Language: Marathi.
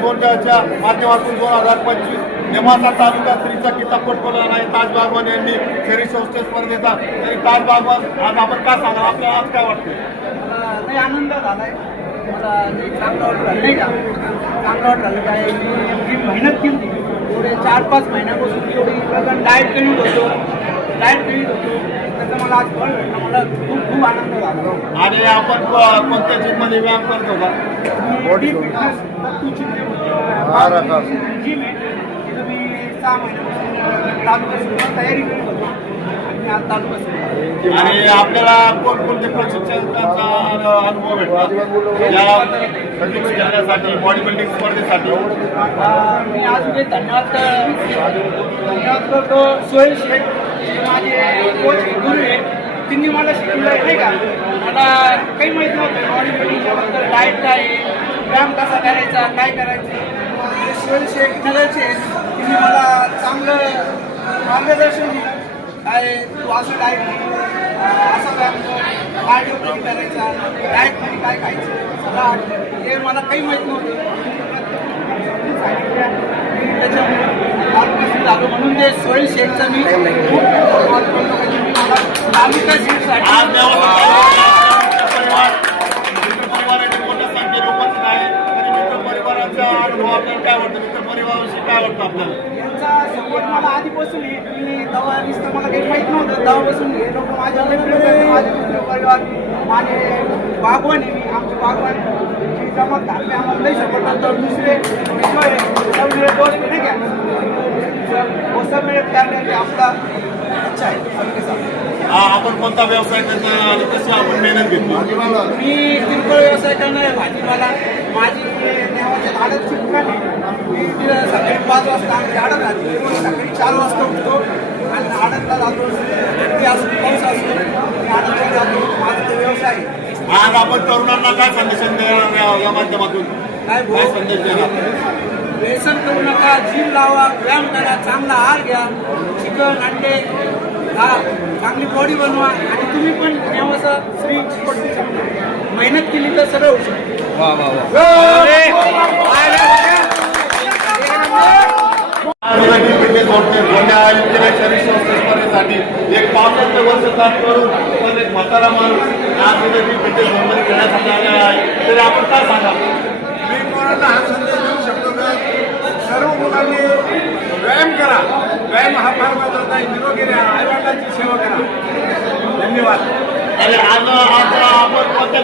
बोर्डाच्या माध्यमातून दोन हजार पंचवीस नेमासा तालुका स्त्रीचा किताब पटकवला आहे ताज बागवान यांनी शहरी संस्थे स्पर्धेचा. तरी ताज बागवान आज आपण काय सांगाल आपल्याला आज काय वाटतं नाही आनंद झालाय. मला लय चांगलं वाटलं नाही का? चांगलं झालं काय? मी एवढी मेहनत केली एवढे चार पाच महिन्यापासून एवढी लगन डाएट करीत होतो. डाएट करीत होतो. त्याचा मला आज फळ भेटलं. मला खूप खूप आनंद झाला. आणि आपण को- कोणत्या जिममध्ये व्यायाम करत होता. बॉडी फिटनेस जिम आहे तिथं मी सहा महिन्यापासून तयारी करीत होतो. आणि आपल्याला कोणकोणते प्रशिक्षकांचा अनु- अनुभव भेटला? या घेण्यासाठी बॉडी बिल्डिंग स्पर्धेसाठी मी आज उद्या धन्यवाद धन्यवाद करतो. सोहेल शेख माझे कोच गुरु आहे त्यांनी मला शिकवलं आहे नाही का? मला काही माहीत नव्हतं बॉडी बिल्डिंगच्याबद्दल डाएट काय व्यायाम कसा करायचा काय करायचं? सोहेल शेख आहेत. त्यांनी मला चांगलं मार्गदर्शन दिलं. काय तू असं डाएट असं कार्डिओ कधी करायचा? काय खायचं? सगळं आठवलं. हे मला काही माहीत नव्हतं. त्याच्यामुळे झालो. म्हणून ते सोहेल शेखचा मी तालुका परिवाराचा अनुभव आपल्याला काय वाटतं? मित्र परिवाराविषयी काय वाटतं आपल्याला? यांचा सपोर्ट मला आधीपासून आहे मी दवा नुसतं मला काही माहीत नव्हतं. दवापासून हे लोक माझ्या मित्र माझे मित्र परिवार माझे बागवान आहे मी. आमचे बागवान जी जमत धाकटे आम्हाला लई सपोर्ट करतात. दुसरे दोस्त नहीं क्या वो सब मेरे प्यार करके आपका अच्छा है सबके साथ. हा, आपण कोणता व्यवसाय करता आणि कशी आपण मेहनत घेतली मी किरकोळ व्यवसाय करणारे भाजीपाला. माझी देवाच्या झाडाची दुकान आहे. वाजता आम्ही रोज सकाळी चार वाजता उठतो आणि झाडातला जातो असतो. पाऊस असतो. मी झाडातला जातो माझा तो व्यवसाय. आज आपण तरुणांना काय संदेश देणार या- माध्यमातून? काय? काय संदेश देणार? व्यसन करू नका जिम लावा व्यायाम करा चांगला आहार घ्या चिकन अंडे हा चांगली बॉडी बनवा. आणि तुम्ही पण व्यवसाय श्री मेहनत केली तर सगळं होऊ शकतं. शरीर संस्थे स्पर्धेसाठी एक पावसाचे वर्ष चालू करून पण एक म्हातारा माणूस आज विद्यार्थी फिटनेस नोंदणी घेण्यासाठी आले आहे. तरी आपण काय सांगा मी मुलांना हा संदेश देऊ शकतो की सर्व मुलांनी व्यायाम करा. व्यायाम हा फार महत्त्वाचा आहे. निरोगी राहा. आईवडिलांची सेवा करा. धन्यवाद. आणि आज आज आपण कोणत्या